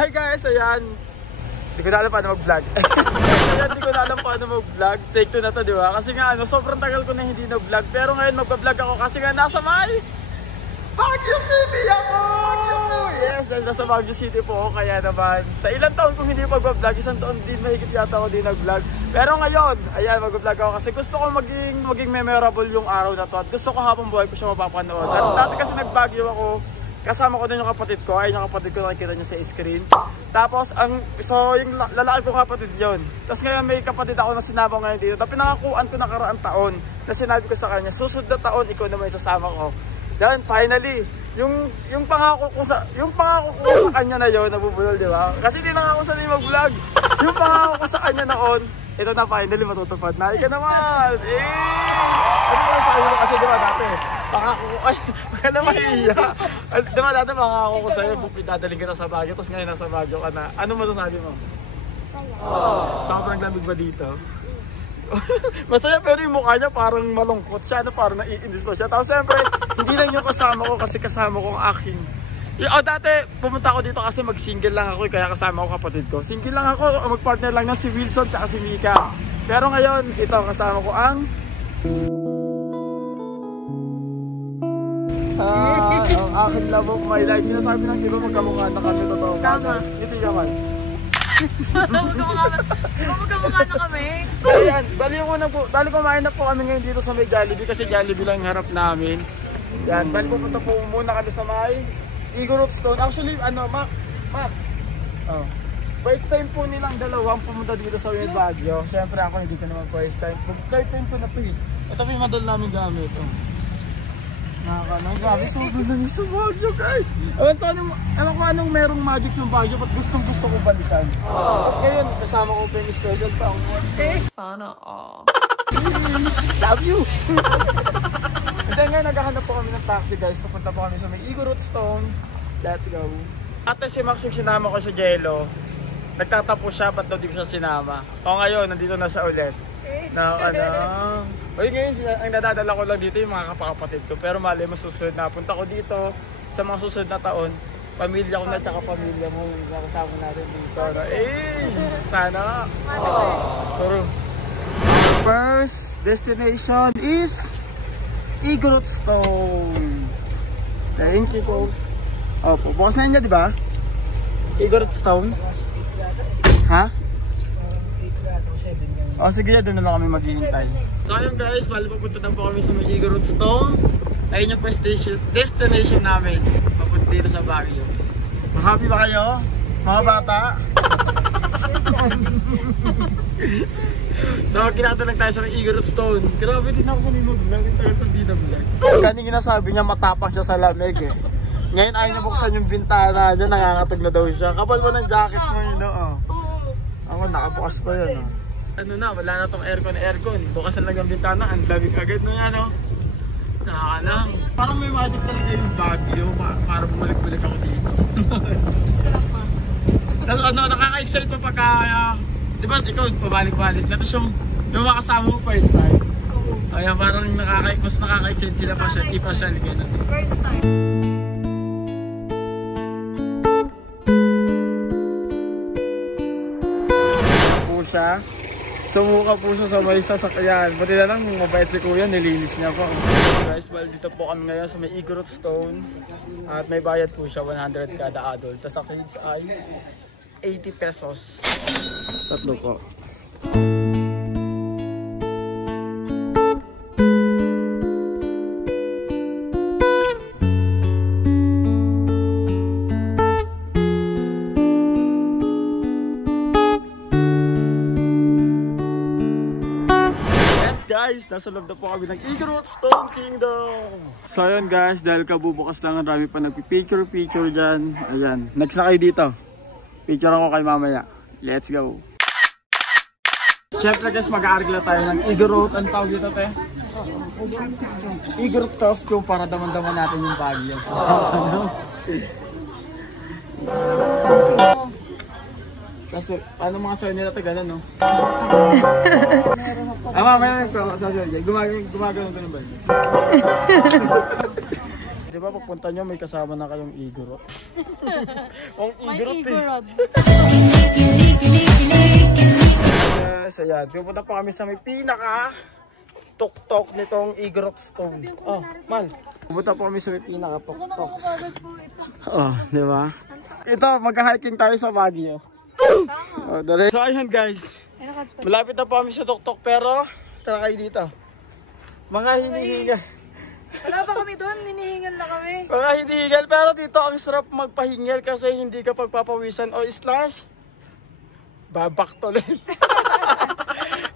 Hi guys, ayan. Hindi ko na alam paano mag-vlog. Ayan, hindi ko na alam paano mag-vlog. Take 2 na to, di ba? Kasi nga sobrang tagal ko na hindi na-vlog. Pero ngayon mag-vlog ako kasi nga nasa may Baguio City ako! Yes, nasa Baguio City po ako. Kaya naman, sa ilang taon kung hindi mag-vlog, isang taon din mahigit yata ako din nag-vlog. Pero ngayon, ayan, mag-vlog ako kasi gusto ko maging memorable yung araw na to. At gusto ko habang buhay ko siya mapapanood. At dati kasi nag-Baguio ako, kasama ko din yung kapatid ko. Ayun yung kapatid ko, nakikita nyo sa screen. Tapos, yung lalaki kong kapatid yun. Tapos ngayon may kapatid ako na sinama ngayon dito. Tapos pinangakuan ko nakaraang taon na sinabi ko sa kanya, susunod na taon, ikaw naman isasama ko. Then finally, yung pangako ko sa kanya na yon nabubulol, di ba? Kasi hindi na ako sanay mag-vlog. Yung pangako ko sa kanya noon, ito na finally matutupad na. Ika naman. Ano ba sa kanya kasi di ba dati? Pangako ko, ay, baka na mahihiya. Di ba dati pangako ko sa'yo, dadaling kita sa Baguio, tapos ngayon nasa Baguio ka na. Ano masasabi mo? Masaya. Sobrang lamig ba dito? Masaya, pero yung mukha niya parang malungkot siya, parang naiinis pa siya. Tapos siyempre, hindi lang yung kasama ko kasi kasama ko ang aking. Dati pumunta ako dito kasi mag-single lang ako, kaya kasama ko kapatid ko. Single lang ako, mag-partner lang ng si Wilson at si Mika. Pero ngayon, ito kasama ko ang ang aking love of my life. Sinasabi ng iba magkamukha na kami, totoo. Tama. Ito naman. Magkamukha na kami. Ayan, bali kumain na po kami ngayon dito sa may Jollibee kasi Jollibee lang harap namin. Yan, bali pupunta po muna kami sa may Eagle Stone. Actually, Max. Oh. First time po nilang dalawang pumunta dito sa may Baguio. Siyempre ako hindi ko naman first time. Third time po na po eh. Ito po yung madal namin gamit. Grabe, sobrang dami sa Baguio, guys. Alam ko anong merong magic yung Baguio, but gustong gusto ko balikan. Tapos ngayon, kasama ko pa yung special someone. Sana all. Love you! And then ngayon, naghahanap po kami ng taxi, guys. Papunta po kami sa may Eagle Stone. Let's go. Ate si Max yung sinama ko sa Jello. Nagtatapo siya, ba't daw di ko siya sinama? O ngayon, nandito na siya ulit. Oy, ngayon, ang nadadala ko lang dito yung mga kapatid ko. Pero mali, masusunod na. Punta ko dito sa mga susunod na taon. Pamilya ko na, tsaka pamilya mo. Nakasama natin dito. Sana. So, first destination is Eagle Stone. Thank you, folks. Opo, bukas na yun, di ba? Eagle Stone. Ha? O sige, doon na lang kami maghihintay. So ayun guys, bali papunta na po kami sa Eagle Stone. Ayun yung first destination namin. Papunta dito sa Baguio. Happy ba kayo? Mga bata? So kinakita lang tayo sa Eagle Stone. Grabe din ako sa mag-vlog. Hindi na vlog. Kanina sabi niya matapang siya sa lamig eh. Ngayon ayaw niya buksan yung bintana niya. Nangangatag na daw siya. Kapal mo ng jacket mo yun, no? Ako nakabukas pa yun, no? Wala na tong aircon. Bukas na lang ang bintana, ang lamig agad na yan, no? Nakakalang. Parang may magic talaga yung Baguio. Para bumalik-balik ako dito. Tapos nakaka-excite pa pagka, di ba ikaw pabalik-balik na. Tapos yung makasama mo first time. Ayan, parang mas nakaka-excite sila pa siya. Ipasyal gano'n. First time. Siya. Sumuka po siya sa may sasakyan. Buti na lang mabait si kuya, nilinis niya po. Guys, well, dito po kami ngayon sa may Eagle Stone. At may bayad po siya 100 kada adult. Tapos sa kids ay 80 pesos. Tatlo po. Guys, nasa loob na po kami ng Eagle Stone Kingdom. So ayun guys, dahil kabubukas lang, ang dami pa nagpipicture dyan. Ayan, next na kayo dito. Picture ako kay mamaya. Let's go. Siyempre guys, mag-aargla tayo ng Eagle. Ang tawag dito, te? Eagle costume para daman-daman natin yung Baguio. Kasi, ano mga sayo nila ito, gano'n, no? Mamaya ko, sasayo. Gumagano'n ko na ba? di ba pagpunta nyo may kasama na kayong Igorot? Ang Igorot Yes, ayan. Pupunta po kami sa may pinaka tok-tok nitong Igorot Stone. Oh, man. Pupunta po kami sa may pinaka tok-tok. Oh, di ba? Ito, mag-hiking tayo sa Baguio. Oh, dali. So, ayun guys. Malapit na po kami sa tok-tok pero tara kayo dito. Mga hinihingal. Wala pa kami doon, hinihingal na kami. Mga hinihingal pero dito ang sarap magpahingal kasi hindi ka pagpapawisan o slash babak to lang.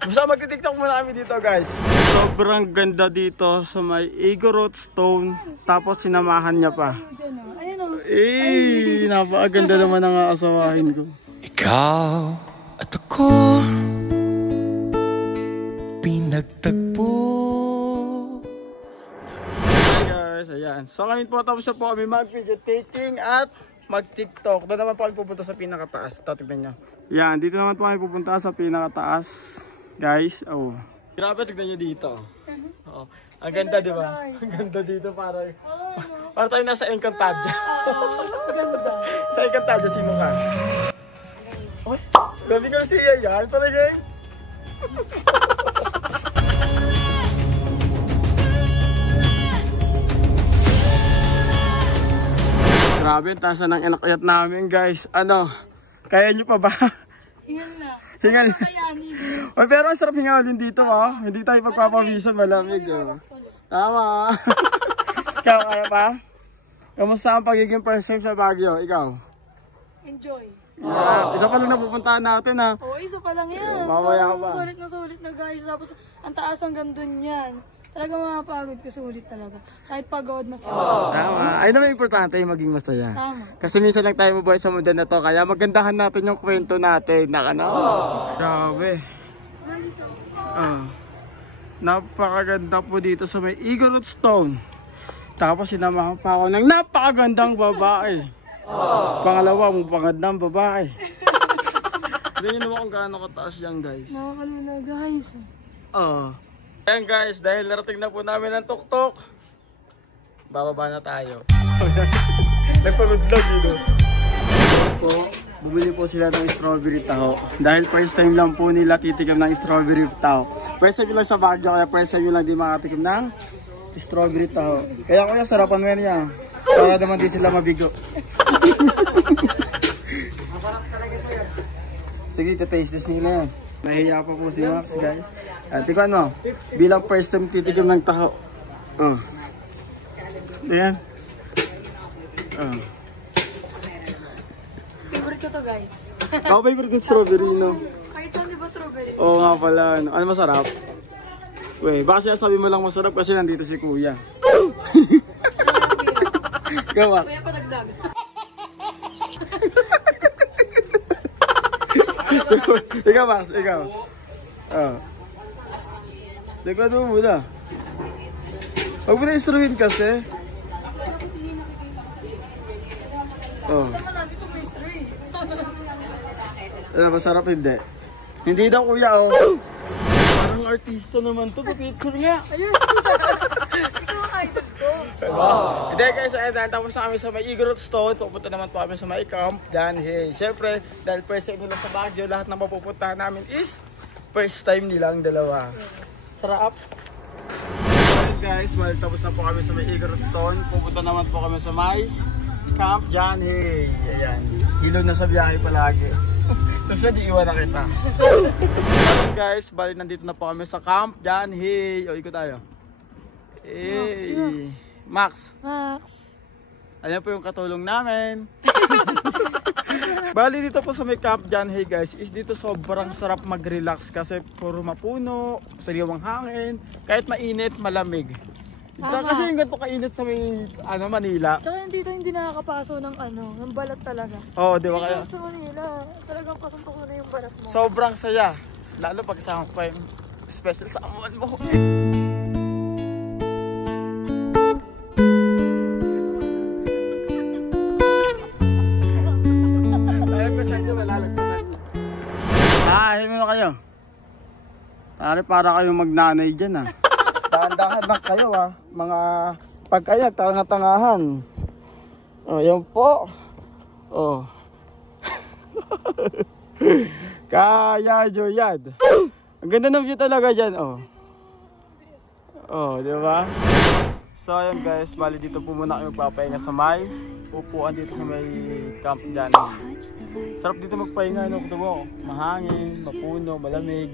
Basta magti-tiktok muna kami dito guys. Sobrang ganda dito sa may Igorot Stone. Tapos sinamahan niya pa. Eh, napakaganda naman ang asawahin ko. Ikaw at ako pinagtagpo. Hi guys, ayan. So kami po tapos na po kami mag-video taking at mag-tiktok. Doon naman po kami pupunta sa pinakataas. Ito, tignan nyo. Yan, dito naman po kami pupunta sa pinakataas. Guys, oh. Grabe, tignan nyo dito. Oh. Ang ganda, di ba? Ang ganda dito para tayo nasa Encantadia. Sa Encantadia, sino ka? Oh, gabi ko siya yan. Talaga eh. Grabe, tasa ng inakyat namin guys. Ano? Kaya nyo pa ba? Hingal na. Hingal na. Oh, pero ang sarap hingalin dito oh. Hindi tayo pagpapawisan, malamig oh. Tama. Ikaw, kaya pa? Kamusta ang pagiging first time sa Baguio? Ikaw? Enjoy. Yes. Isa pa lang napupuntahan natin ha. Oo, isa pa lang yan. Mamaya pa. Sulit na guys. Tapos ang taas hanggang dun yan. Talaga mapapagod kasi sulit talaga. Kahit pagod, masaya. Tama. Ay naman importante yung maging masaya. Tama. Kasi minsan lang tayo mabuhay sa mundo na to. Kaya magandahan natin yung kwento natin. Nakano? Grabe. Napakaganda po dito sa may Igorot Stone. Tapos sinamahan pa ako ng napakagandang babae. Pangalawa, pangandang babae. Hindi nyo naman kung gaano kataas yan guys. Nakakalula guys. Ayan guys, dahil narating na po namin ang tok-tok, bababa na tayo. Nagpag-vlog yun. Po, bumili po sila ng strawberry taho. Dahil first time lang po nila titigam ng strawberry taho. First time lang sa Baguio, kaya first time lang di makatikim ng strawberry taho. Kaya kuya, sarapan mo yan niya. Para naman di sila mabigo. Sige, taste test nila yan. Nahiya pa po si Max guys. Tignan mo, bilang first time titigam ng taho. Ayan. Favorite ko to guys. Ako favorite ko strawberry no. Kahit saan di ba strawberry? Oo nga pala. Ano masarap? Weh, baka sabi mo lang masarap kasi nandito si kuya. Go Max. Kuya pa nagdag. Ikaw Max, ikaw. Tignan mo muna. Huwag mo na isuruhin kasi. Naman namin kung may stray. Ano, masarap hindi? Hindi daw kuya oh. Parang artista naman to. Picture nga. Ayun. Ito ang idol ko. Hindi guys, dahil tapos na kami sa may Igorot Stone, pupunta naman po kami sa may camp. Yan, hey. Siyempre, dahil first time nila sa Baguio, lahat na mapupuntahan namin is first time nilang dalawa. Sarap. So guys, well, tapos na po kami sa may Igorot Stone. Pupunta naman po kami sa may camp. Yan, hey. Ayan. Hilo na sa biyahe palagi. Tapos na di iwan na kita. So guys, bali nandito na po kami sa camp. Yan, hey. O, ikot tayo. Hey. Max. Ayan po yung katulong namin. Bali dito po sa may camp dyan, hey guys, is dito sobrang sarap mag-relax kasi puro mapuno, sariwang hangin, kahit mainit, malamig. Kasi yung ganito kainit sa may Manila. Tsaka dito hindi nakakapaso ng ng balat talaga. Oo, di ba kaya? Sa Manila, talagang pasuntok na yung balat mo. Sobrang saya. Lalo pag kasama pa yung special sa amuan mo. Himin mo kayo. Para kayong magnanay dyan ah. Dahan-dahan lang kayo ah. Mga Pag kaya, tanga-tangahan. Oh, yan po. Oh. Kaya nyo yan. Ang ganda ng view talaga dyan, oh. Oh, di ba? So, ayun guys, bali dito po muna kayo magpapahinga sa may upuan dito sa may camp dyan. Sarap dito magpahinga, no? Ito mo, mahangin, mapuno, malamig.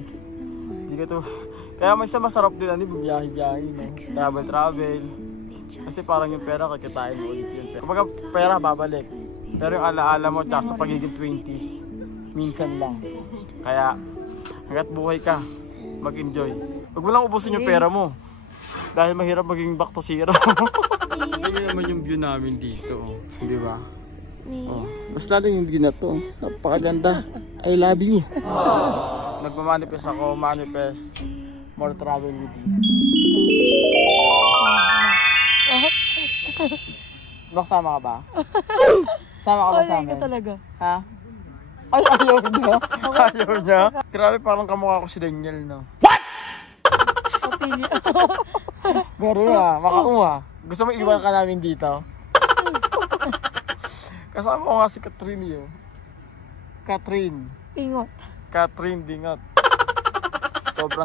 Hindi ka to. Kaya masarap din, ano, biyahe-biyahe, no? Travel. Kasi parang yung pera, kakitain mo ulit yun. Kapag pera, babalik. Pero yung alaala mo, tsaka sa pagiging 20s, minsan lang. Kaya, hanggat buhay ka, mag-enjoy. Huwag mo lang ubusin yung pera mo. Dahil mahirap maging back to zero. Ganyan naman yung view namin dito. Di ba? Oh. Mas lalo yung view na to. Napakaganda. I love you. Nagmamanifest ako. Manifest. More travel with you. Sama ka ba? Sama ka ba sa amin? Talaga. Ha? Ay, ayaw niya. Ayaw niya. Grabe, parang kamukha ko si Daniel, no? Pero na, makakuha. Gusto mo iwan ka namin dito? Kasama ko nga si Catherine yun. Catherine. Ingot. Catherine Dingot.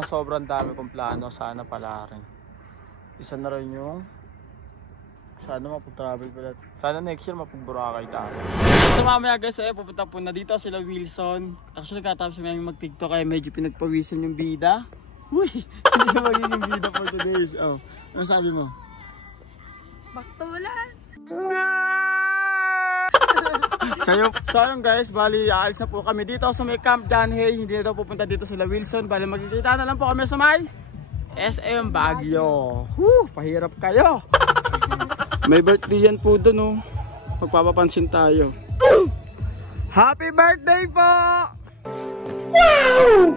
Sobrang dami kong plano. Sana pala rin. Isa na rin yung sana mapag-travel pala. Sana next year mapag-Boracay tayo. So mamaya guys, pupunta po na dito sila Wilson. Actually katapos namin mag-TikTok kaya medyo pinagpawisan yung bida. Uy, hindi na magiging bida for today's. Oh, ano sabi mo? Baktulan! So yun guys, bali aalis na po kami dito sa may Camp Danhay. Hindi na daw pupunta dito sila Wilson. Bali magkikita na lang po kami sa may SM Baguio. Pahirap kayo. May birthday yan po doon, oh. Magpapapansin tayo. Happy birthday po! Wow!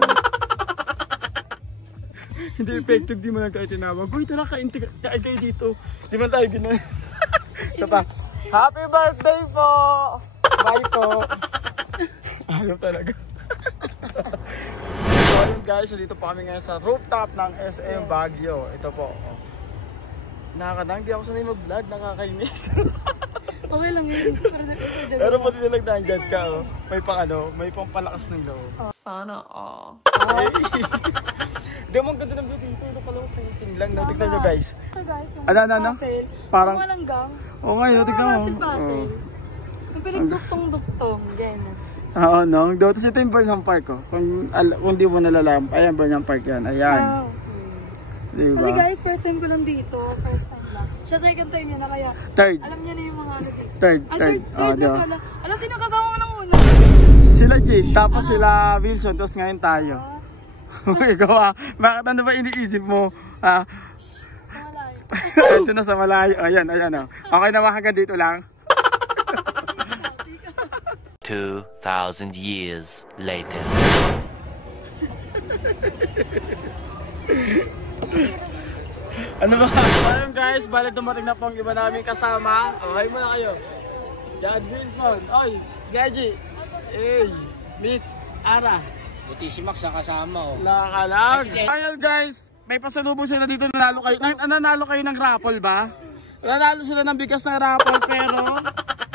Hindi effective, di mo lang tayo tinawag. Uy, tara, kain kayo dito. Di man tayo gano'n. So pa, happy birthday po! Bye po! Ayaw talaga. So ayun guys, so dito po kami ngayon sa rooftop ng SM Baguio. Ito po. Oh. Nakakadang, di ako sanay mag-vlog, nakakainis. Okay lang yun. Pero pati nilagdaan dyan ka, oh. May pang palakas ng loob. Sana all. Hindi mo ang ganda ng view dito. Ito pala painting lang. No? Tignan nyo guys. So guys, yung Ano? puzzle. Parang Yung walang gang. Oo nga yun, tignan mo. Puzzle. Yung pinagduktong-duktong. Ganyan. Oo, no. Tapos ito yung Burnham Park, oh. Kung di mo nalalam, ayan, Burnham Park yan. Ayan. Diba? Kasi guys, first time ko lang dito. First time lang. Siya second time niya na kaya. Third. Alam niya na yung mga ano dito. Third. Third na Diba? pala. Alam, sino kasama mo ng una? Sila Jade, tapos sila Wilson, tapos ngayon tayo. Ikaw bakit ano ba iniisip mo? Sa malayo. Ito na sa malayo. Ayan, oh. Okay na hanggang dito lang. 2,000 years later. Ano ba? Ayun guys, balik dumating na po ang iba namin kasama. Okay mo na kayo. Dad Wilson, oy, Gaji. Meet, Ara. Buti si Max ang kasama, oh. Lakalag. Ayun guys, may pasalubong sila dito. Nanalo kayo ng raffle ba? Nanalo sila ng bigas ng raffle pero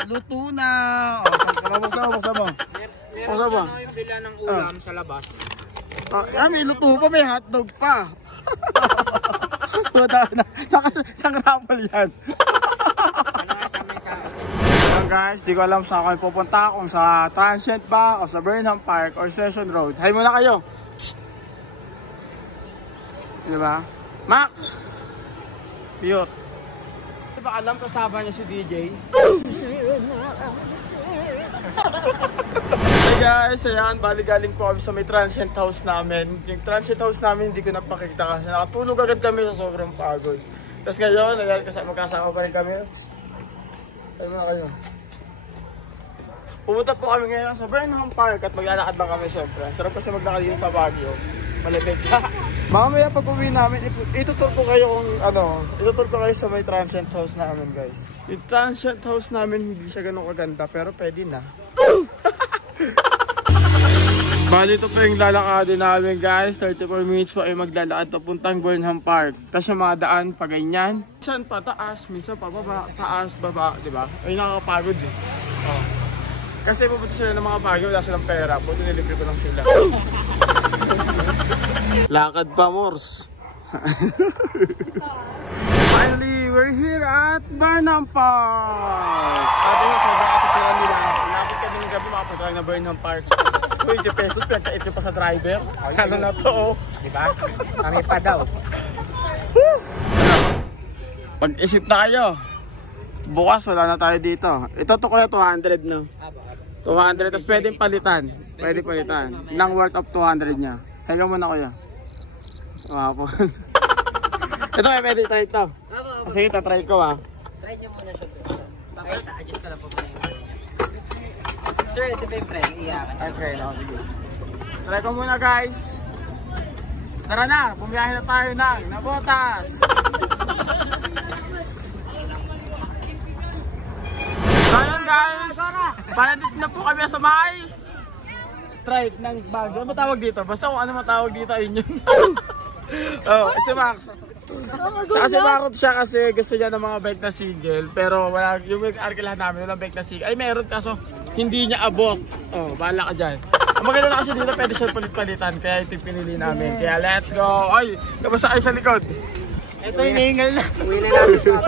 luto na. Buksan mo. Meron na yung bila ng ulam sa labas. May luto pa, may hotdog pa. Saan raffle yan? Ayan guys, di ko alam saan kayo pupunta. Kung sa Transient ba, o sa Burnham Park, or Session Road. Hi muna kayo. Diba? Max! Cute. Di ba alam kasama niya si DJ? Hey guys, ayan, bali galing po kami sa may transient house namin. Yung transient house namin hindi ko napakita kasi nakatulog agad kami sa sobrang pagod. Tapos ngayon, ayan, magkasama pa rin kami. Ayun mga kayo. Pumunta po kami ngayon sa Burnham Park at maglalakad lang kami syempre. Sarap kasi maglakad dito sa Baguio. Malapit. Mamaya pag uwi namin, itutur ko kayo sa may transient house namin guys. Yung transient house namin hindi siya ganun kaganda pero pwede na. Bali ito po yung lalakadin namin guys. 34 minutes po ay maglalakad papuntang Burnham Park. Tapos yung mga daan pa ganyan. Minsan pataas, minsan pababa, taas, baba, diba? Ay nakakapagod eh. Oh. Kasi pupunta sila ng mga bagyo, wala silang pera. Puto nilibre ko lang sila. Lakad pa, Mors. Finally, we're here at Burnham Park. Sabi nga, sobrang katipiran nila. Inabot kami ng gabi makapagdrive na Burnham Park. 20 pesos, pinagkait nyo pa sa driver. Ano na to, oh. Diba? Kami pa daw. Pag-isip na kayo. Bukas, wala na tayo dito. Ito to kuya, 200 no? 200, tapos pwedeng palitan. Pwede palitan. Nang worth of 200 niya. Hanga muna kuya. Wapon. Ito kaya pwede try ito. Sige, try ko ah. Try nyo muna siya sir. Pakita, adjust ka lang po muna yung body niya. Sir, ito ba yung friend? Iyakan. Okay, sige. Try ko muna guys. Tara na, bumiyahe na tayo ng Nabotas. So yun guys, paladit na po kami sa may tribe ng Baguio. Ano tawag dito? Basta kung ano matawag dito ayun yun. Oh, si Max. Kasi bakit siya kasi gusto niya ng mga bike na single. Pero wala, yung arkilahan namin, walang bike na single. Ay meron kaso hindi niya abot. Oh, bahala ka dyan. Ang maganda na kasi dito pwede siya palit-palitan. Kaya ito yung pinili namin. Kaya let's go. Ay, kamusta kayo sa likod? Ito yung hingal na. Uwi na natin.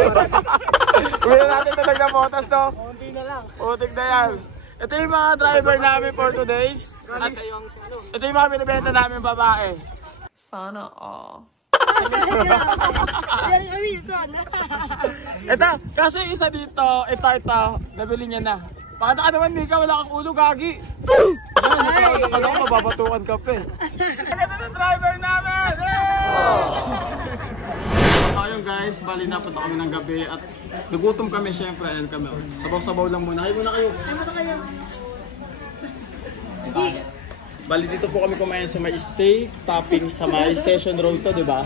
Uwi na natin talaga Botas to. Kunti na lang. Utik na yan. Ito yung mga driver namin for today's. At ito yung mga binibenta namin babae. Sana all. Ito, kasi isa dito, ito, nabili niya na. Pakita ka naman, Mika, wala kang ulo, gagi. Yan, nakalaw, mababatukan ka pa eh. Ito yung driver namin! Ayun guys, bali napunta kami ng gabi at nagutom kami syempre. Ayan kami, sabaw-sabaw lang muna. Kayo muna kayo. Bali dito po kami kumain sa may steak, topping sa may Session Road to, di ba?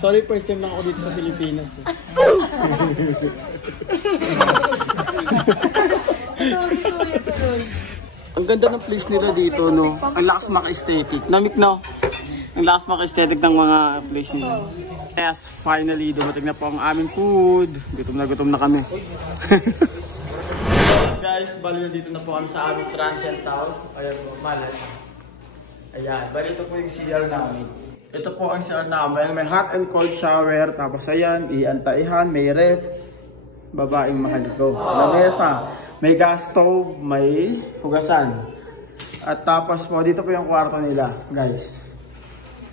Sorry, first time lang ako dito sa Pilipinas. Ang ganda ng place nila dito, no? Ang lakas maka-aesthetic. Namik, no? Ang lakas maka-aesthetic ng mga place nila. Yes, finally, dumating na po ang aming food. Gutom na kami. So guys, bali na dito na po kami sa aming transient house. Ayan po, malas. Ayan, bali ito po yung CR namin. Ito po ang CR namin. May hot and cold shower. Tapos ayan, iantaihan, may ref. Babaeng mahal ko. Lamesa. May gas stove, may hugasan. At tapos po, dito po yung kwarto nila, guys.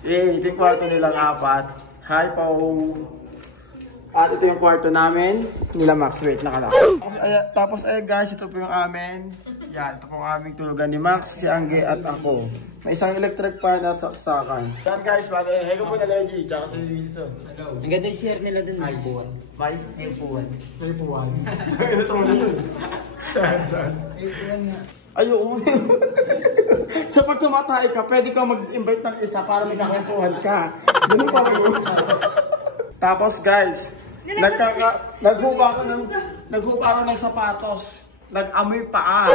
Ito yung kwarto nilang apat. Hi po. At ito yung kwarto namin. Nila Max, wait, nakalak. Tapos guys, ito po yung amin. Yan, ito po ang aming tulugan ni Max, si Angge at ako. May isang electric fan at saksakan. Yan guys, hego po na Leggy, tsaka si Wilson. Hello. Ang ganda yung share nila dun, may buwan. May buwan. May buwan. Ito na yun. Saan? May buwan nga. Ayun. So pag tumatay ka, pwede kang mag-invite ng isa para may kakwentuhan ka. Ganun pa kayo. Tapos guys, naghuba ako ng sapatos. Nag-amoy paa.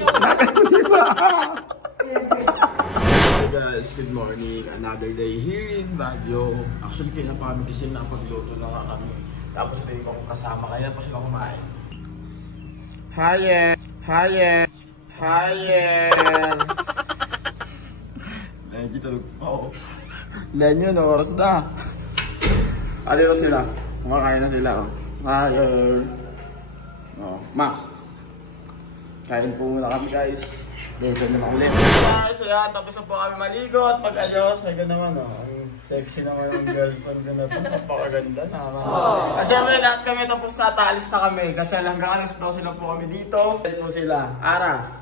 Nag-amoy paa. Hey guys, good morning. Another day here in Baguio. Actually, kailan pa kami kasi napagluto na kami. Tapos ito yung kasama. Kaya po sila kumain. Hi. Medyo tulog pa ako. Lenyo, no oras na. Alito sila. Kumakain na sila. Hi. Max. Kain po muna kami guys. Dito naman ulit. Guys, ayan. Tapos na po kami maligo at pag-ayos. Ay naman ang sexy naman yung girlfriend ko na ito. Napakaganda naman. Kasi lahat kami tapos nataalis na kami. Kasi hanggang alas daw sila po kami dito. Dito po sila. Ara.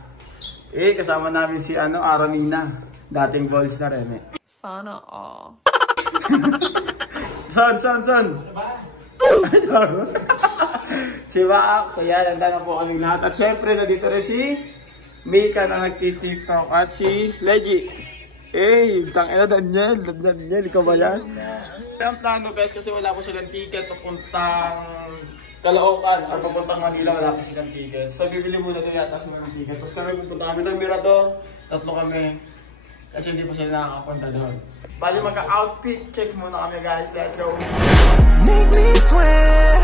Kasama namin si Ara Nina. Dating balls na rin Sana all. Son. Si Max. Ayan, handa na po kaming lahat. At syempre, nandito rin si Mika na nagtitiktok. At si Leggy. Tangina Daniel, ikaw ba yan? Ang plano guys, kasi wala ko silang ticket papuntang Caloocan at papuntang Manila, wala ko silang ticket. So bibili muna ito yata sa mga ticket. Tapos kami pupunta kami ng Mirador, tatlo kami. Kasi hindi pa sila nakakapunta doon. Bali magka-outfit check muna kami guys. Let's go! Make me sweat,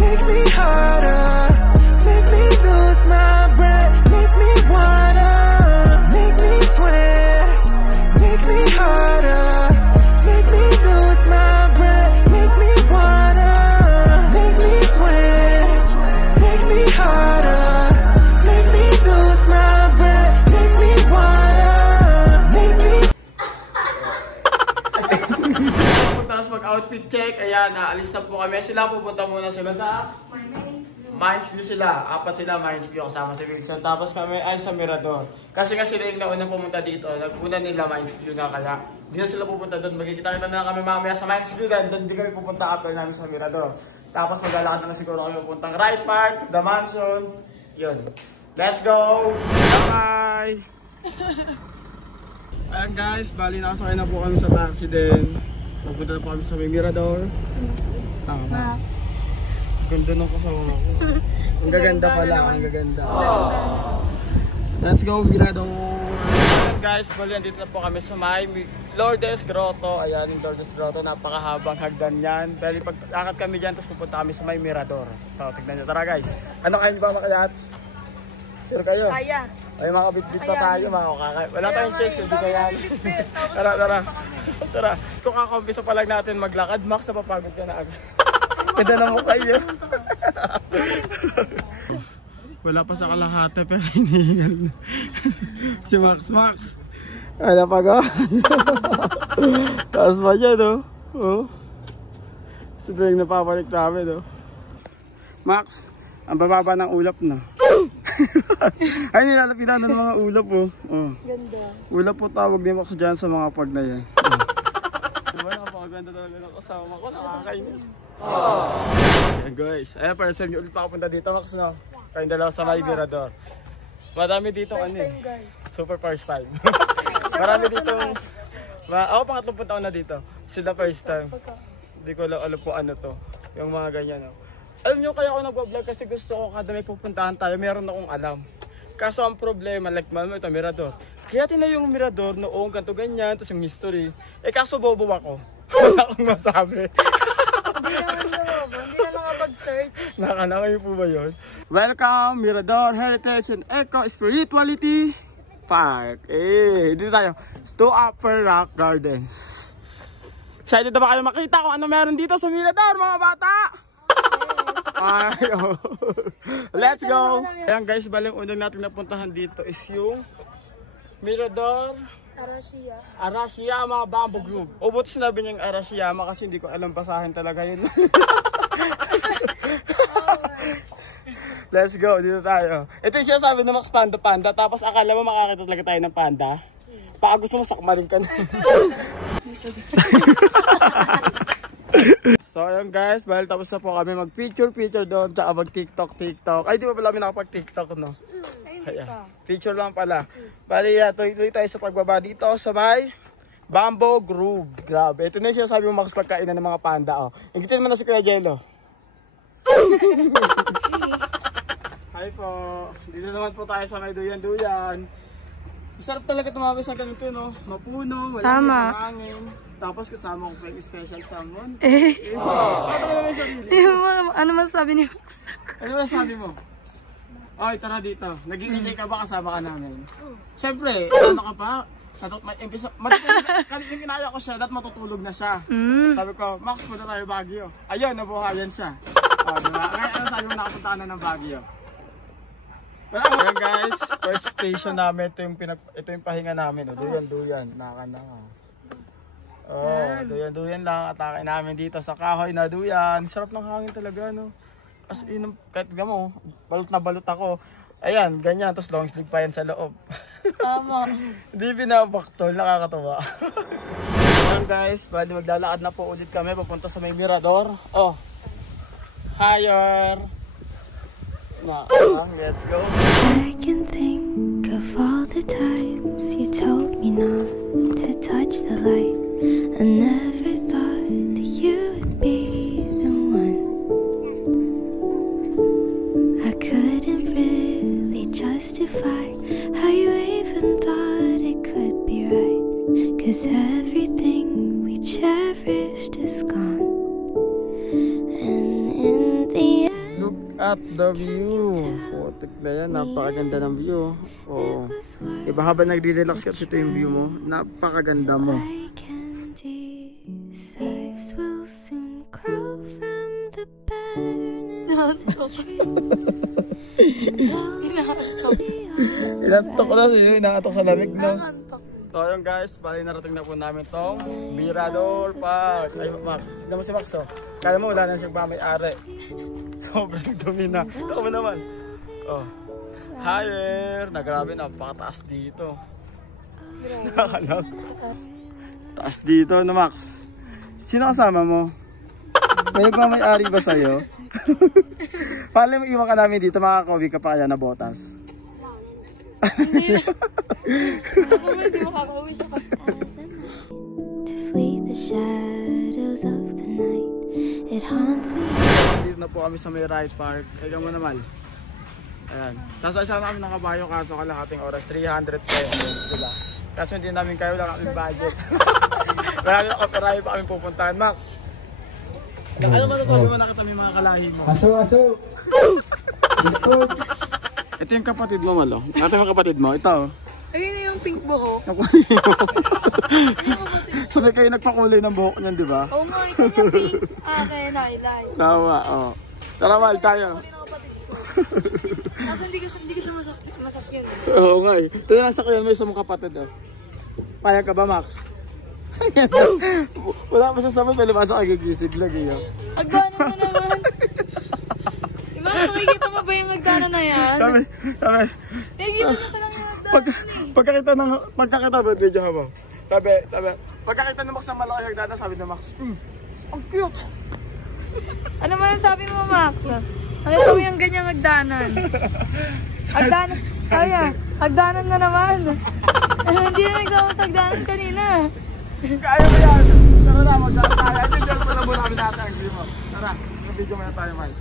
make me harder, make me lose my breath, make me wanna, make me sweat, make me harder, make me lose my breath, make me wanna, make me sweat, make me harder, make me lose my breath, make me wanna, make me. Tapos mag-outfit check, ayan, naalis na po kami. Sila pupunta muna sila sa Mines View sila. Apat sila Mines View kasama si Wilson. Tapos kami ay sa Mirador. Kasi nga sila yung naunang pumunta dito. Nagpuna nila Mines View na kaya hindi na sila pupunta doon. Magkikita-kita na kami mamaya sa Mines View dahil doon di kami pupunta after namin sa Mirador. Tapos maglalakad na siguro kami pupuntang Right Park, The Mansion. Yun. Let's go! Bye! Ayan guys, bali nakasakay na po kami sa taxi din. Pupunta na po kami sa may Mirador. Tama. Ganda ng kasama ko. Ang gaganda pala, ang gaganda. Let's go Mirador! Ayan guys, bali nandito na po kami sa may Lourdes Grotto. Ayan yung Lourdes Grotto, napakahabang hagdan yan. Bali pag-akit kami dyan, tapos pupunta kami sa may Mirador. So, tignan nyo. Tara guys. Ano kayo ba makayat? Sure kayo? Kaya. Ay makabitbit pa tayo, makakakay. Wala tayong chase, hindi kaya. Tara, tara. Tara. Kung kakumbisa pa lang natin maglakad, Max, napapagod ka na agad. Ganda na mukha yun. Wala pa sa kalahati pero hinihingal na. Si Max. Ay, napagod. Taas pa dyan, no? Oh. Ito yung napapalik namin, no? Max, ang bababa ng ulap na. Ay, nilalapitan na ng mga ulap, oh. Oh. Ganda. Ulap po tawag ni Max dyan sa mga pag na yan. Diba, napakaganda talaga ng kasama ko, nakakainis. Ayan guys, ayan para sa inyo ulit makapunta dito, Max, no? Kayong dalawa sa may Mirador. Madami dito First ano time guys. Super first time. Marami dito. Ako pangatlong punta ko na dito. Sila first time. Hindi ko alam po ano to. Yung mga ganyan, no? Alam nyo kaya ako nagbablog kasi gusto ko kada may pupuntahan tayo, meron akong alam. Kaso ang problema, like mama ito, Mirador. Kaya tinayo yung Mirador noong ganito ganyan, tapos yung history. Eh kaso bobo ako. Wala akong masabi. Hindi na nakapag-search. Nakanangay po ba yun? Welcome, Mirador Heritage and Eco Spirituality Park. Dito tayo. To Upper Rock Gardens. Excited na ba kayo makita kung ano meron dito sa Mirador, mga bata? Ay, oh. Let's go! Ayan guys, baling unang natin napuntahan dito is yung Mirador Arashiyama, mga Bamboo Grove. O buti sinabi niya yung Arashiyama kasi hindi ko alam basahin talaga yun. Let's go, dito tayo. Ito yung sinasabi na Max Panda, tapos akala mo makakita talaga tayo ng panda. Baka gusto mo sakmalin ka na. So ayun guys, bali tapos na po kami mag-picture doon, tsaka mag-tiktok. Ay di ba pala kami nakapag-tiktok, no? Ayan. Picture lang pala. Bali tuloy tayo sa pagbaba dito sa may Bamboo Grove. Grabe, ito na yung sinasabi mo Max pagkainan ng mga panda, oh. Ingitin mo na si Kuya Jello. Hi po, dito naman po tayo sa may duyan. Masarap talaga tumawis ng ganito, no? Mapuno, walang hangin. Tapos kasama ko pa yung special salmon. Ano naman yung sarili? Ano masasabi ni Max? Ano masasabi mo? Ay, tara dito. Nag-i-enjoy ka ba kasama ka namin? Siyempre, ano ka pa? Kanina kinaya ko siya, dapat matutulog na siya. Sabi ko, Max, punta tayo Baguio. Ayun, nabuhayan siya. Diba? Ngayon, ano sabi mo nakapuntaan na ng Baguio? Ayan guys, first station namin, ito yung pahinga namin. Duyan, nakananga. Duyan lang, atake namin dito sa kahoy na duyan. Sarap ng hangin talaga, no? As in, kahit gamo, balot na balot ako. Ayan, ganyan, tapos long sleeve pa yan sa loob. Tama. Hindi binabaktol, nakakatawa. Ayan guys, bali maglalakad na po ulit kami, papunta sa may Mirador. Oh, higher. Let's go. I can think of all the times you told me not to touch the light. I never thought that you would be the one. I couldn't really justify how you even thought it could be right. 'cause everything we cherished is gone. And in the end, Look at the view. Putik na yan. Napakaganda ng view. Oh. Diba habang nagre-relax ka, ito yung view mo. Napakaganda mo. like candies, leaves will soon grow from the barrenness of trees. And all we are Inantok na siya. Inantok sa lamig, no? Antok. So ayun guys, bali narating na po namin tong Mirador Park. Ay Max, tignan mo si Max oh. Kala mo wala na siyang may-ari. Sobrang dumi na. Ito mo naman. Oh. Higher. Na grabe, napakataas dito. Nakakalap. Taas dito na Max. Sino kasama mo? May nagmamay-ari ba sa'yo? Pala mo iwan ka namin dito, makakawin ka pa kaya na botas. to flee the shadows of the night. It haunts me. Dito na po kami sa may ride park. Ikaw mo naman. Ayan. Sasasama kami ng kabayo kaso kalahating oras. 300 pesos. Diba? Kaso hindi namin kayo, wala kami budget. Marami na kapirayo pa kami pupuntahan. Max! Ano ba nasabi mo nakita mo yung mga kalahi mo? Aso! Ito yung kapatid mo, Malo. Ito yung kapatid mo. Ito. Ayun na yung pink buhok. Sabi kayo nagpakulay ng buhok niyan, di ba? Oo nga, ikaw yung pink. Kaya nailay. Tama, oh. Tara, Mal, tayo. Kaso hindi ko siya masakyan. Oo nga eh. Ito na sa kayo, may isang kapatid oh. Payag ka ba, Max? Wala pa siya sabi, may lumasa kagigisig lang eh. Agdana na naman. Diba, nakikita mo ba yung agdana na yan? Sabi. Nakikita mo pa lang yung agdana Pagkakita ba, video ha mo? Sabi, pagkakita ng Max ng malaki hagdanan, sabi ng Max, ang cute! Ano man sabi mo, Max? Nakita mo yung ganyang agdanan. Agdanan, hagdanan na naman. Hindi na nagsama sa hagdanan kanina. Kaya mo yan! Tara na, magdaan tayo. Diyan pa lang muna kami natin ang game mo. Tara, mag-video muna tayo, Mal.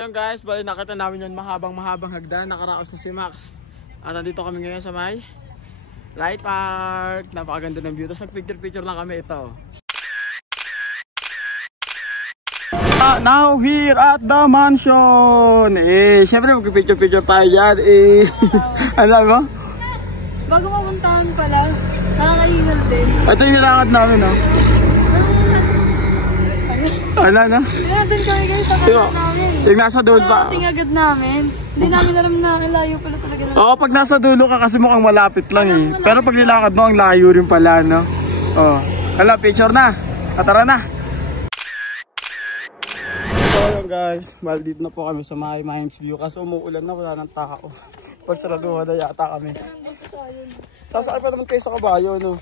Ayun guys, bali nakita namin yun mahabang hagdan. Nakaraos na si Max. At nandito kami ngayon sa may Ride Park. Napakaganda ng view. Tapos nag-picture lang kami ito. Now here at the mansion. Syempre mag-picture tayo dyan. Ano sabi mo? Bago mapuntahan pala, nakakaingal din. Ito yung nilakad namin, no? Ano? Nandun kami guys sa kanan namin. Yung nasa dulo pa. Nakating agad namin. Hindi namin alam na ang layo pala talaga. Oo, pag nasa dulo ka kasi mukhang malapit lang eh. Pero pag nilakad mo, ang layo rin pala, no? Oo. Hala, picture na. Tara na. So yun guys, bali dito na po kami sa Mimes View kasi umuulan na, wala ng tao. Pagsaraduhan na yata kami. Sasakay pa naman kayo sa kabayo, no?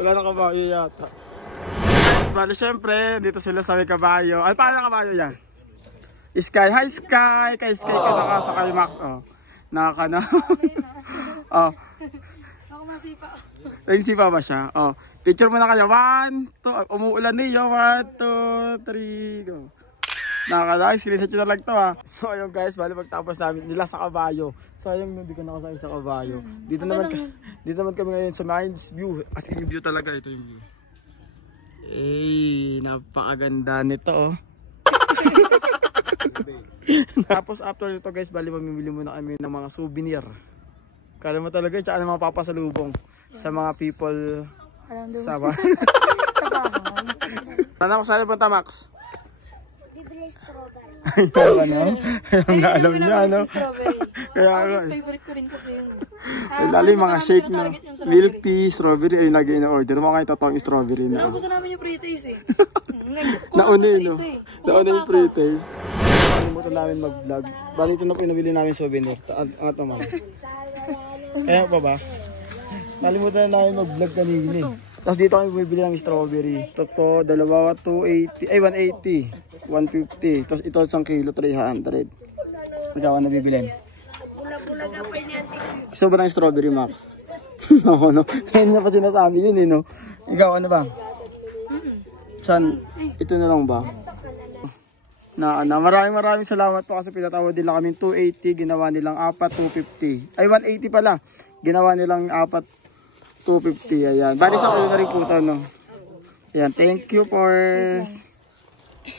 Wala na kabayo yata. Bali syempre, dito sila sa may kabayo. Ay, paano na kabayo yan? Sky, hi Sky! Kay Sky ka nakasakay, Max. Oh, nakaka na. Oh. Ako masipa. Nagsipa ba siya? Oh, picture mo na kayo. 1, 2, umuulan niyo. 1, 2, 3, go. Nakaka, screenshot nyo na lang to ha. So ayun guys, bali pagtapos namin nila sa kabayo. So ayun, hindi ko nakasakay sa kabayo. Dito naman kami ngayon sa Mimes View. As in yung view talaga, ito yung view. Napakaganda nito oh. Tapos after nito guys, bali mamimili muna kami ng mga souvenir. Kala mo talaga, tsaka ng mga papasalubong sa mga people sa bahay. Ano ko sa'yo punta, Max? Bibili strawberry. Ayaw na alam niya, ano? Kaya ako. Favorite ko rin kasi yun. Lalo yung mga shake na milk tea, strawberry, ayun lagi ina-order. Mga kayo totoong strawberry na. Gusto namin yung pre-taste eh. Nauna yun, no? Nauna yung pre-taste. Nakalimutan namin mag-vlog. Bali ito na po yung nabili namin souvenir. Angat naman. Kaya pa ba? Nakalimutan na namin mag-vlog kanina eh. Tapos dito kami bumibili ng strawberry. Ito, dalawa, 280, ay 180, 150. Tapos ito 1 kilo, 300. Magkawa na bibilin. Bula-bulaga pa niyan. Gusto ba ng strawberry, Max? No, no. Kaya niya pa sinasabi yun eh, no? Ikaw, ano ba? San? Ito na lang ba? Maraming salamat po kasi pinatawad nila kami 280, ginawa nilang 4, 250. Ay, 180 pala. Ginawa nilang 4, 250, ayan. Bali sa ulo na rin po ito, no? Ayan, thank you for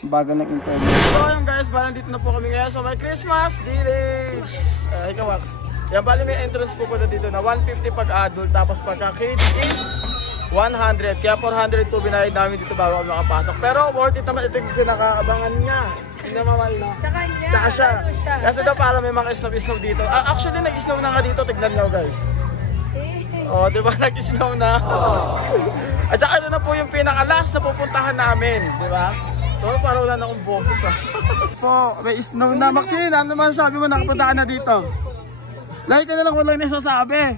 bago nag-internet. So ayun guys, bali dito na po kami ngayon sa may Christmas village. Ikaw Max. Yan, bali may entrance po po dito na 150 pag adult, tapos pagka kids is 100. Kaya 400 po binayad namin dito bago kami makapasok. Pero worth it naman, ito yung pinakaabangan niya. Hindi naman mahal na. Sa kanya. Tsaka siya. Ano siya? Kasi daw para may mga snow dito. Actually, nag-snow na nga dito. Tignan nyo guys. Oh, di ba? Nag-snow na. At saka ito na po yung pinaka-last na pupuntahan namin. Di ba? So, parang wala na akong boses ah. Po, may snow na. Maxine, ano naman sabi mo nakapunta ka na dito? Lagi ka na lang walang nasasabi.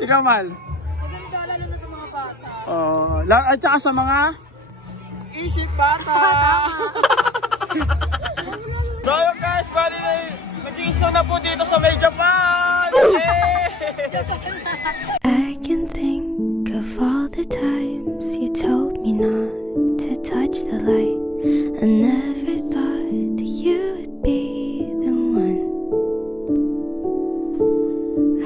Ikaw, Mal. Maganda lalo na sa mga bata. Oh, at saka sa mga isip bata. So yun guys, bali nag-i-snow na po dito sa may Japan. I can think of all the times you told me not to touch the light. I never thought that you would be the one.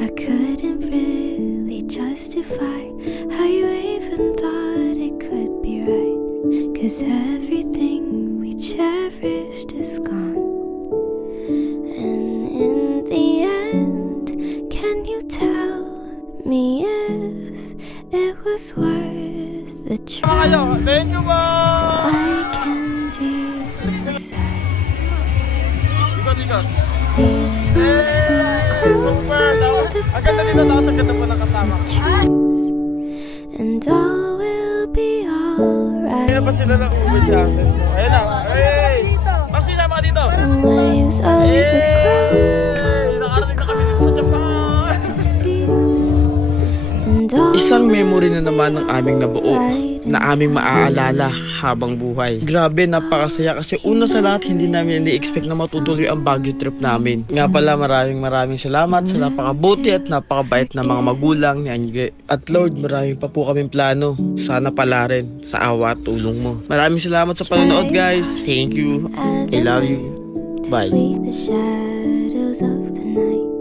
I couldn't really justify how you even thought it could be right. 'Cause everything we cherished is gone. And in the end, can you tell me if it was worth the try? Thank you po. So I can decide. Ikot. Leaves me so cold with the Ang ganda dito, tapos ang ganda po ng kasama. dreams, and all will be alright. Kaya pa sila ng uwi sa atin. Ayun na. Hey! Bakit na mga dito? The waves overgrown, Nakarating na kami dito sa Japan. still seems, and all Isang memory na naman ng aming nabuo na aming maaalala habang buhay. Grabe, napakasaya kasi una sa lahat hindi namin ini-expect na matutuloy ang Baguio trip namin. Nga pala, maraming salamat sa napakabuti at napakabait na mga magulang ni Angie. At Lord, maraming pa po kaming plano. Sana pala rin sa awa at tulong mo. Maraming salamat sa panonood guys. Thank you. I love you. Bye. flee the shadows of the night.